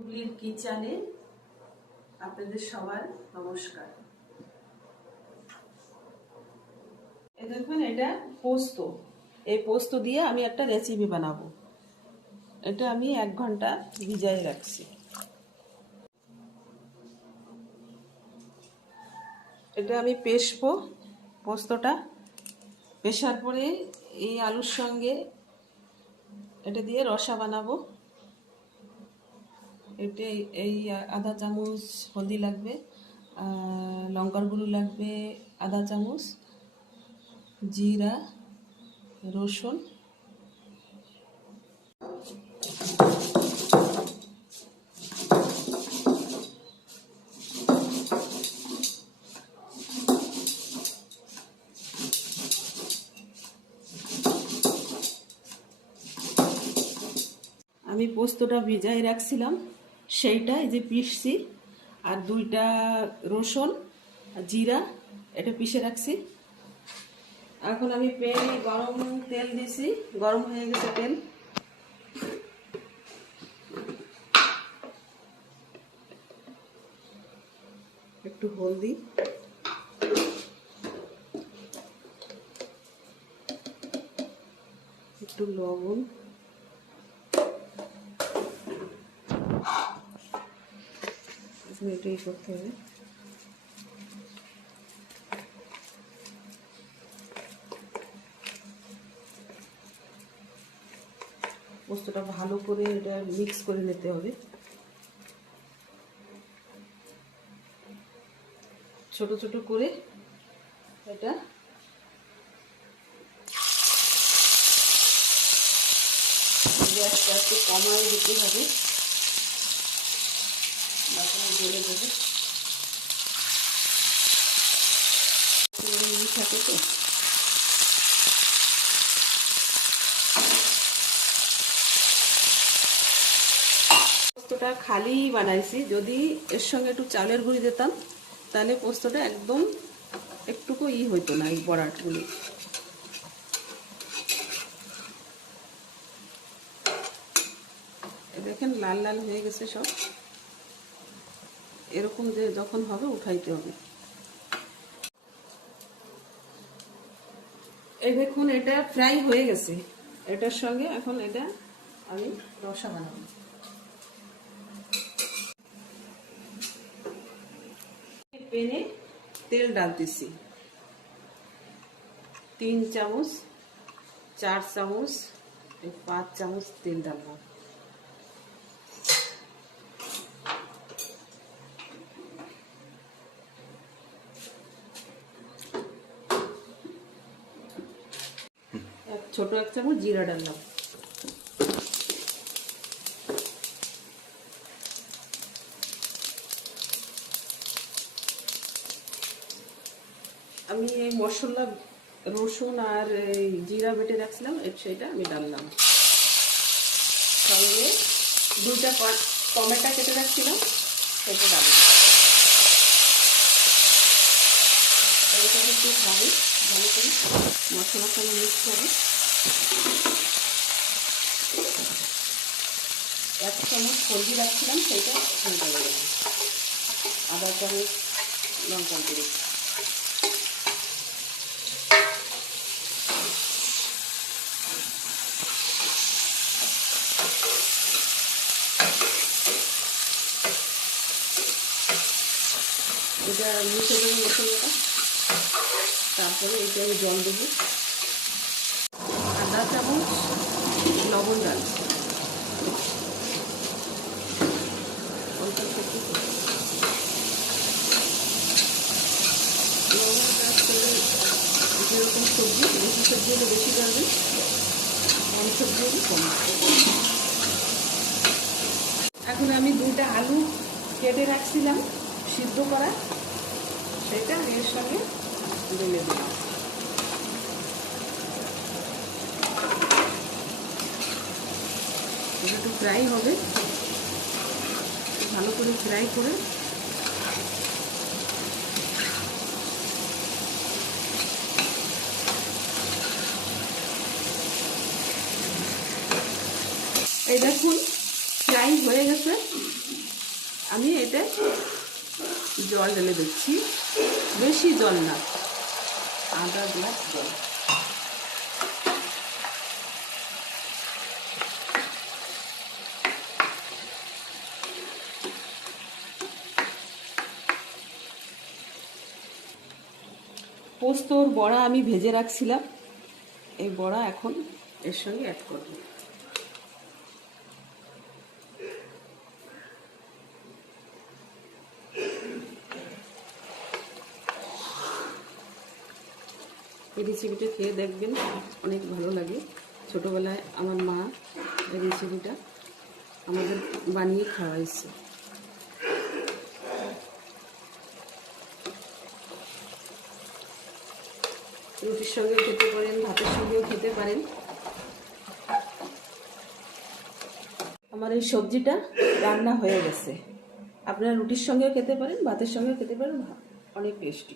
হুগলির কিচেনে আপনাদের সবার নমস্কার। এই দেখুন, এটা পোস্ত। এই পোস্ত দিয়ে আমি একটা রেসিপি বানাবো। এটা আমি 1 ঘন্টা ভিজাই রাখছি। এটা আমি পেষবো পোস্তটা। পেষার পরে এই আলুর সঙ্গে এটা দিয়ে রসা বানাবো। এটা এই আধা চামচ হলদি লাগবে, লঙ্কার গুঁড়ো লাগবে আধা চামচ, জিরা, রসুন, আমি পোস্তটা ভিজাই রাখছিলাম, সেইটা এই যে পিষছি, আর 2টা রসুন আর জিরা এটা পিষে রাখছি। এখন আমি প্যানে গরম তেল দিছি, গরম হয়ে গেছে তেল। একটু হলদি, একটু লবণ, এটাই করতে হবে। পোস্তটা ভালো করে এটা মিক্স করে নিতে হবে। ছোট ছোট করে এটা গ্যাসটা একটু কমায় দিতে হবে, জ্বলে দেবে। থাকে তো পোস্তটা খালি বানাইছি, যদি এর সঙ্গে একটু চালের গুঁড়ি দিতাম তাহলে পোস্তটা একদম একটুকু হইতো না, এই বড়াটগুলি। দেখেন লাল লাল হয়ে গেছে সব। এরকম যে যখন হবে উঠাইতে হবে। এই দেখুন, এটা ফ্রাই হয়ে গেছে। এটার সঙ্গে এখন এটা আমি রসা বানাবো। প্যানে তেল ডালতেছি, 3 চামচ, 4 চামচ, 5 চামচ তেল ডাললাম। ছোট 1 চামচ জিরা ডাললাম। আমি এই মশলা রসুন আর জিরা বেটে রাখছিলাম, সেটা আমি ডাললাম। সঙ্গে 2টা টমেটো কেটে রাখছিলাম, সেটা ডাললাম। এটা একটু খাবি ভালো করে, মশলার সঙ্গে মিক্স হবে। 1 চামচ হলদি রাখছিলাম, সেটা ঢেলে দেবো। আধা চামচ লঙ্কার গুঁড়ো, এটা মিশে দেবো মশলাটা। তারপরে এটা আমি জল দেবো। আধা চামচ লবণ ডালছি, যেরকম সবজি, বেশি সবজি হলে বেশি ডালবেন, কম সবজি হলে কম। এখন আমি 2টা আলু কেটে রাখছিলাম সিদ্ধ করা, সেটা এর সঙ্গে ঢেলে দিলাম। এটা একটু ফ্রাই হবে, ভালো করে ফ্রাই করে এই দেখুন ফ্রাই হয়ে গেছে। আমি এটা জল ঢেলে দিচ্ছি, বেশি জল না, আধা গ্লাস জল। পোস্তর বড়া আমি ভেজে রাখছিলাম, এই বড়া এখন এর সঙ্গে অ্যাড করব। এই রেসিপিটা খেয়ে দেখবেন, অনেক ভালো লাগে। ছোটোবেলায় আমার মা এই রেসিপিটা আমাদের বানিয়ে খাওয়াইছে। রুটির সঙ্গেও খেতে পারেন, ভাতের সঙ্গেও খেতে পারেন। আমার এই সবজিটা রান্না হয়ে গেছে। আপনারা রুটির সঙ্গেও খেতে পারেন, ভাতের সঙ্গেও খেতে পারেন, অনেক টেস্টি।